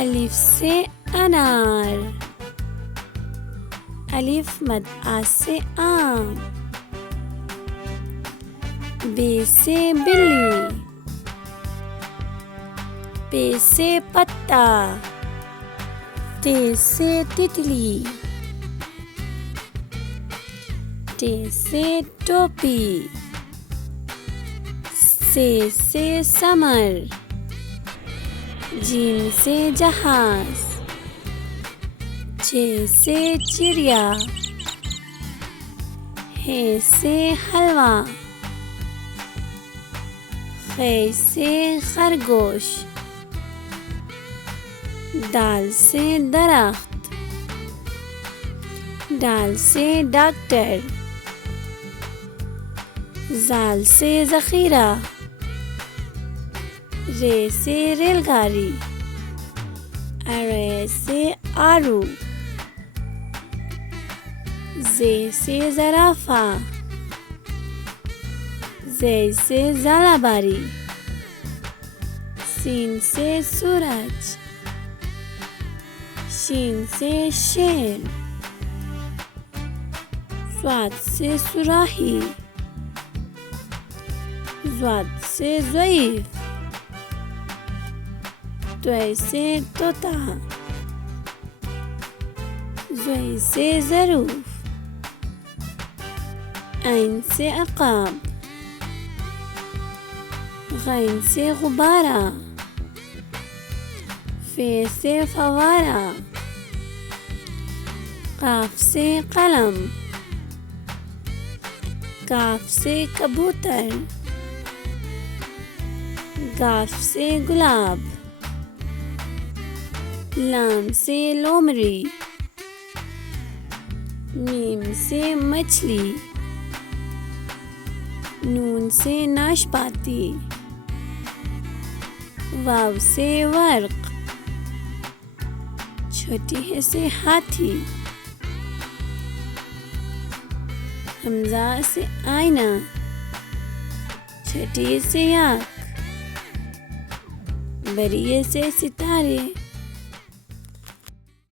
الف سے انار، الف مد آ سے آم، ب سے بلی، پ سے پتا، ت سے تتلی، ٹ سے ٹوپی، س سے سمر، ج سے جہاز، چ سے چڑیا، ح سے حلوہ، خ سے خرگوش، ڈال سے درخت، ڈال سے ڈاکٹر، زال سے ذخیرہ، ر سے ریل گاڑی، ر سے آرو، ز سے زرافہ، ز سے ژالہ باری، س سے سورج، ش سے شیر، ص سے صراحی، ض سے ضعیف، ط سے طوطا، ظ سے ظروف، ع سے عقاب، غ سے غبارہ، ف سے فوارہ، ق سے قلم، ک سے کبوتر، گ سے گلاب، ل سے لومڑی، م سے مچھلی، ن سے ناشپاتی، و سے ورق، چھوٹی ح سے ہاتھی، حمزہ سے آئینہ، چھٹی سے آنکھ، بری سے ستارے،